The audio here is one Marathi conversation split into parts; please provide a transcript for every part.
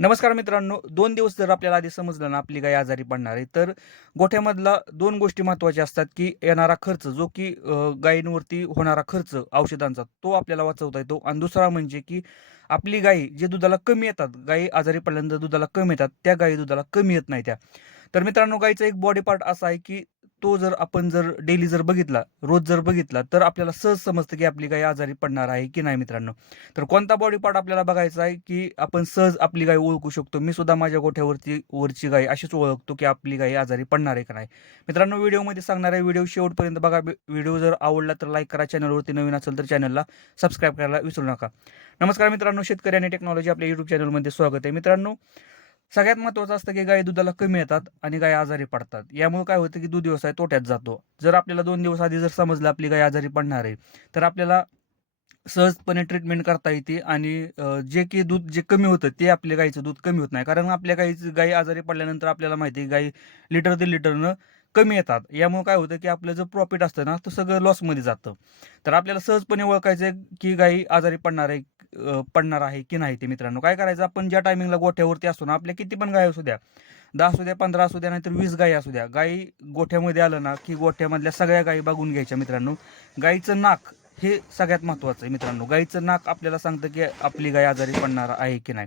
नमस्कार मित्रांनो. दोन दिवस जर आपल्याला आधी समजलं ना आपली गाय आजारी पडणार आहे तर गोठ्यामधला दोन गोष्टी महत्त्वाच्या असतात की येणारा खर्च जो की गायींवरती होणारा खर्च औषधांचा तो आपल्याला वाचवता येतो. आणि दुसरा म्हणजे की आपली गायी जे दुधाला कमी येतात गायी आजारी पडल्यानंतर दुधाला कमी येतात त्या गायी दुधाला कमी येत नाही त्या. तर मित्रांनो गायीचा एक बॉडी पार्ट असा आहे की तो जर आपण जर डेली जर बघितला रोज जर बघितला तर आपल्याला सहज समजतं की आपली गाय आजारी पडणार आहे की नाही मित्रांनो. तर कोणता बॉडी पार्ट आपल्याला बघायचा आहे की आपण सहज आपली गाय ओळखू शकतो? मी सुद्धा माझ्या गोठ्यावरती वरची गाय अशीच ओळखतो की आपली गाय आजारी पडणार आहे का नाही? मित्रांनो व्हिडिओमध्ये सांगणार आहे व्हिडिओ शेवटपर्यंत बघा. व्हिडिओ जर आवडला तर लाईक करा. चॅनलवरती नवीन असेल तर चॅनलला सबस्क्राईब करायला विसरू नका. नमस्कार मित्रांनो शेतकरी आणि टेक्नॉलॉजी आपल्या युट्यूब चॅनलमध्ये स्वागत आहे. मित्रांनो सगळ्यात महत्त्वाचं असतं की गाय दुधाला कमी येतात आणि गाय आजारी पडतात. यामुळे काय होतं की दूध व्यवसाय तोट्यात जातो. जर आपल्याला दोन दिवस आधी जर समजलं आपली गाय आजारी पडणार आहे तर आपल्याला सहजपणे ट्रीटमेंट करता येते आणि जे की दूध जे कमी होतं ते आपल्या गाईचं दूध कमी होत नाही. कारण आपल्या गाईचं गाई आजारी पडल्यानंतर आपल्याला माहिती आहे गाई लिटर ते लिटरनं कमी येतात. यामुळे काय होतं की आपलं जे प्रॉफिट असतं ना तो सगळं लॉसमध्ये जातं. तर आपल्याला सहजपणे ओळखायचं आहे की गाई आजारी पडणार आहे पडणार आहे की नाही ते मित्रांनो? काय करायचं? आपण ज्या टायमिंगला गोठ्यावरती असतो ना आपल्या किती पण गाय असू द्या दहा असू द्या पंधरा असू द्या नाहीतर वीस गायी असू द्या गाई गोठ्यामध्ये आलं ना की गोठ्यामधल्या सगळ्या गायी बघून घ्यायच्या मित्रांनो. गाईचं नाक हे सगळ्यात महत्त्वाचं आहे मित्रांनो. गाईचं नाक आपल्याला सांगतं की आपली गाय आजारी पडणार आहे की नाही.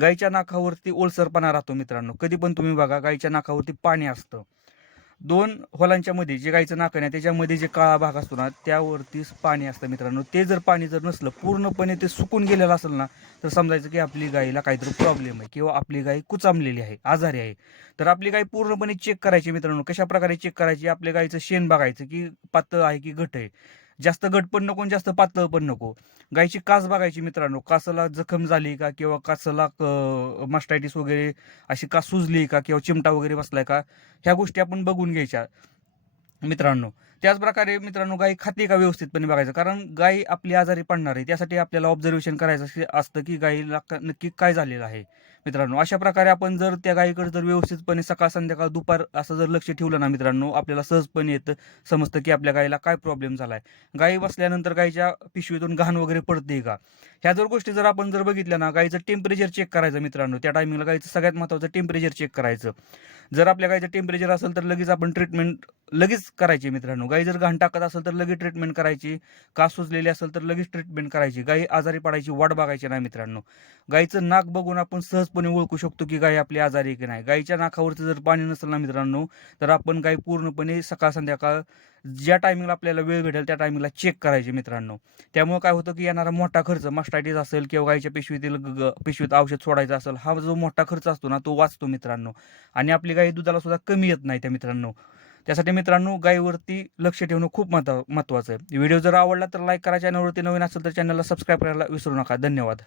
गाईच्या नाकावरती ओलसरपणा राहतो मित्रांनो. कधी पण तुम्ही बघा गाईच्या नाकावरती पाणी असतं. दोन होलांच्या मध्ये जे गायीचं नाक आहे त्याच्यामध्ये जे काळा भाग असतो ना त्यावरतीच पाणी असतं मित्रांनो. ते जर पाणी जर नसलं पूर्णपणे ते सुकून गेलेलं असेल ना तर समजायचं की आपली गाईला काहीतरी प्रॉब्लेम आहे किंवा आपली गाय कुचामलेली आहे आजारी आहे. तर आपली गाय पूर्णपणे चेक करायची मित्रांनो. कशा प्रकारे चेक करायची? आपल्या गायीचं शेण बघायचं की पातळ आहे की घट आहे. जास्त घट पण नको आणि जास्त पातळ पण नको. गायची कास बघायची मित्रांनो. कासाला जखम झाली का किंवा कासाला मास्टायटिस वगैरे अशी कास सुजली का किंवा चिमटा वगैरे बसलाय का ह्या गोष्टी आपण बघून घ्यायच्या. मित्रांनो. त्याचप्रकारे मित्रांनो गाय खाते का व्यवस्थितपणे बघायचं? कारण गाय आपली आजारी पडणार आहे. त्यासाठी आपल्याला ऑब्झर्वेशन करायचं असे- असतं की गायीला का- नक्की काय झालेलं आहे. मित्रांनो अशा प्रकारे आपण जर त्या गायीकडे जर व्यवस्थितपणे सकाळ संध्याकाळ दुपार असं जर लक्ष ठेवलं ना मित्रांनो आपल्याला सहजपणे येतं समजतं की आपल्या गायीला काय प्रॉब्लेम झाला आहे गायी बसल्यानंतर गायीच्या पिशवीतून घाण वगैरे पडते का? ह्या जर गोष्टी जर आपण जर बघितल्या ना गायीचं टेम्परेचर चेक करायचं मित्रांनो. त्या टायमिंगला गायीचं सगळ्यात महत्त्वाचं टेम्परेचर चेक करायचं. जर आपल्या गायीचं टेम्परेचर असेल तर लगेच आपण ट्रीटमेंट लगेच करायची मित्रांनो. गाई जर घाण टाकत असेल तर लगेच ट्रीटमेंट करायची. का सुजलेली असेल तर लगेच ट्रीटमेंट करायची. गाई आजारी पडायची वाट बघायची नाही मित्रांनो. गाईचं नाक बघून आपण सहजपणे ओळखू शकतो की गाय आपली आजारी की नाही. गाईच्या नाकावरती जर पाणी नसेल ना मित्रांनो तर आपण गाय पूर्णपणे सकाळ संध्याकाळ ज्या टायमिंगला आपल्याला वेळ भेटेल त्या टायमिंगला चेक करायचे मित्रांनो. त्यामुळे काय होतं की येणारा मोठा खर्च मास्टायटीस असेल किंवा गायच्या पिशवीतील ग- पिशवीत औषध सोडायचं असेल हा जो मोठा खर्च असतो ना तो वाचतो मित्रांनो. आणि आपली गाई दुधाला सुद्धा कमी येत नाही त्या मित्रांनो. त्यासाठी मित्रांनो गायीवरती लक्ष ठेवणं खूप महत्त्व महत्त्वाचं आहे. व्हिडिओ जर आवडला तर लाईक करा चॅनलवरती नवीन असेल तर चॅनलला सबस्क्राईब करायला विसरू नका. धन्यवाद.